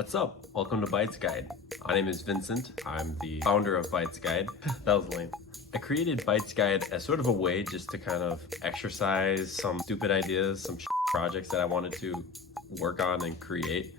What's up? Welcome to Bytes Guide. My name is Vincent. I'm the founder of Bytes Guide. That was lame. I created Bytes Guide as sort of a way just to kind of exercise some stupid ideas, some projects that I wanted to work on and create.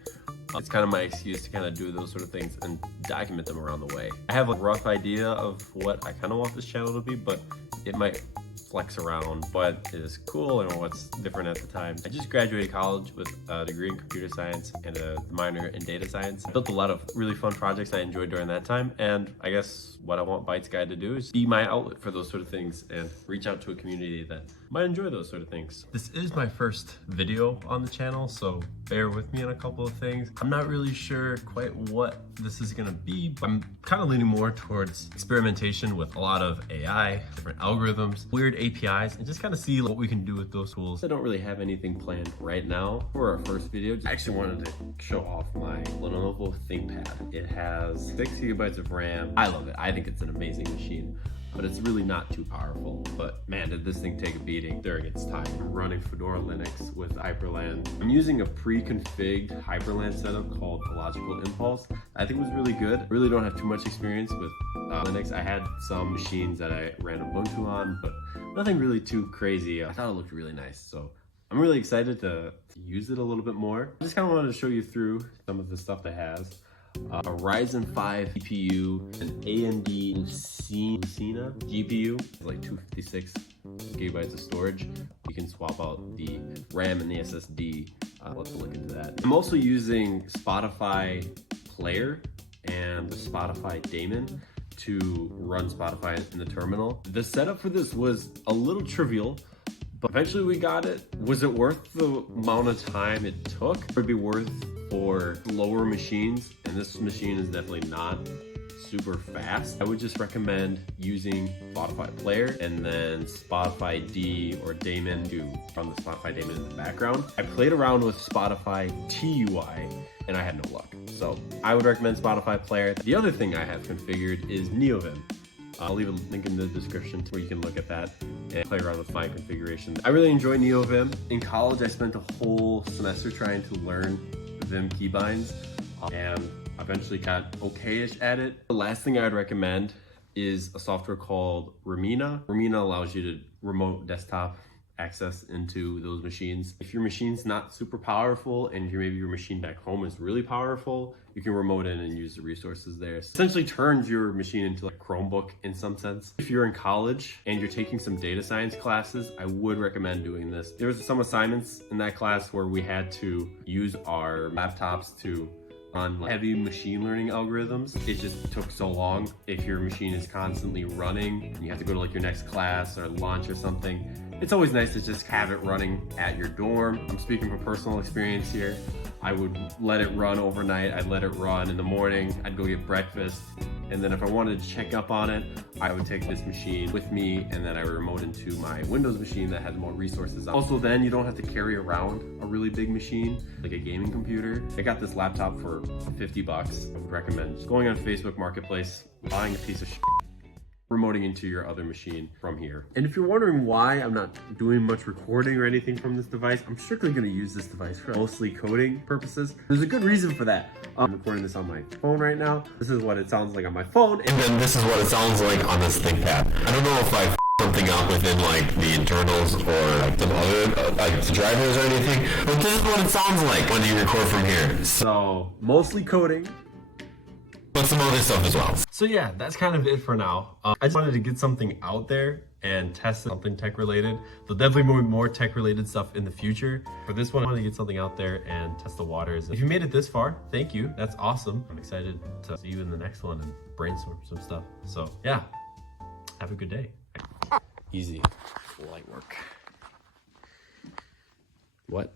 It's kind of my excuse to kind of do those sort of things and document them around the way. I have a rough idea of what I kind of want this channel to be, but it might flex around what is cool and what's different at the time. I just graduated college with a degree in computer science and a minor in data science. I built a lot of really fun projects I enjoyed during that time, and I guess what I want Bytes Guide to do is be my outlet for those sort of things and reach out to a community that might enjoy those sort of things. This is my first video on the channel, so bear with me on a couple of things. I'm not really sure quite what this is gonna be, but I'm kind of leaning more towards experimentation with a lot of AI, different algorithms, weird APIs, and just kind of see what we can do with those tools. I don't really have anything planned right now for our first video. I actually wanted to show off my LENOVO ThinkPad. It has 6 GB of RAM. I love it. I think it's an amazing machine, but it's really not too powerful. But man, did this thing take a beating during its time. I'm running Fedora Linux with Hyperland. I'm using a pre-configured Hyperland setup called Illogical Impulse. I think it was really good. I really don't have too much experience with Linux. I had some machines that I ran Ubuntu on, but nothing really too crazy. I thought it looked really nice, so I'm really excited to use it a little bit more. I just kind of wanted to show you through some of the stuff it has. A Ryzen 5 CPU, an AMD Lucina GPU, like 256 GB of storage. You can swap out the RAM and the SSD. Let's look into that. I'm also using Sportify Player and the Sportify Daemon to run Spotify in the terminal. The setup for this was a little trivial, but eventually we got it. Was it worth the amount of time it took? Would it be worth for lower machines? And this machine is definitely not super fast. I would just recommend using Spotify Player and then Spotify D or Daemon to run the Spotify Daemon in the background. I played around with Spotify TUI and I had no luck. So I would recommend Spotify Player. The other thing I have configured is NeoVim. I'll leave a link in the description where you can look at that and play around with my configuration. I really enjoy NeoVim. In college, I spent a whole semester trying to learn Vim keybinds and eventually got okay-ish at it. The last thing I would recommend is a software called Remina. Remina allows you to remote desktop access into those machines. If your machine's not super powerful and maybe your machine back home is really powerful, you can remote in and use the resources there. It essentially turns your machine into like a Chromebook in some sense. If you're in college and you're taking some data science classes, I would recommend doing this. There was some assignments in that class where we had to use our laptops to on heavy machine learning algorithms. It just took so long. If your machine is constantly running and you have to go to like your next class or lunch or something, it's always nice to just have it running at your dorm. I'm speaking from personal experience here. I would let it run overnight. I'd let it run in the morning. I'd go get breakfast. And then if I wanted to check up on it, I would take this machine with me and then I would remote into my Windows machine that has more resources. Also then you don't have to carry around a really big machine, like a gaming computer. I got this laptop for 50 bucks. I would recommend going on Facebook Marketplace, buying a piece of shit, remoting into your other machine from here. And if you're wondering why I'm not doing much recording or anything from this device, I'm strictly gonna use this device for mostly coding purposes. There's a good reason for that. I'm recording this on my phone right now. This is what it sounds like on my phone. And then this is what it sounds like on this ThinkPad. I don't know if I something out within like the internals or like some other like the drivers or anything, but this is what it sounds like when you record from here. So mostly coding, but some other stuff as well. So yeah, that's kind of it for now. I just wanted to get something out there and test something tech related. There'll definitely be more tech related stuff in the future. For this one, I want to get something out there and test the waters. If you made it this far, thank you. That's awesome. I'm excited to see you in the next one and brainstorm some stuff. So yeah, have a good day. Easy, light work. What?